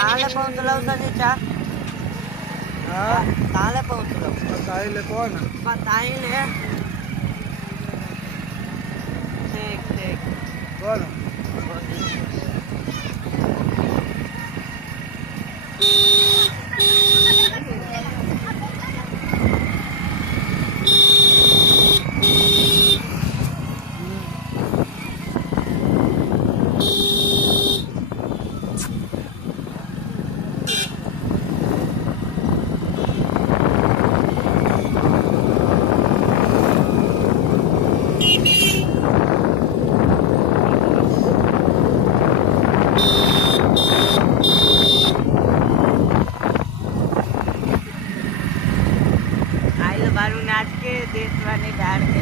कहाँ पहुँचल सनीचा कहाँ पहुँचल बताइले कौन बताई ले ठीक ठीक कौन बारू नाच के देश वाले डाल के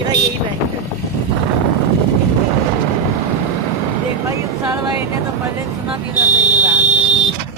यही बैंक देखो ये साल भाई ने तो पहले सुना भी था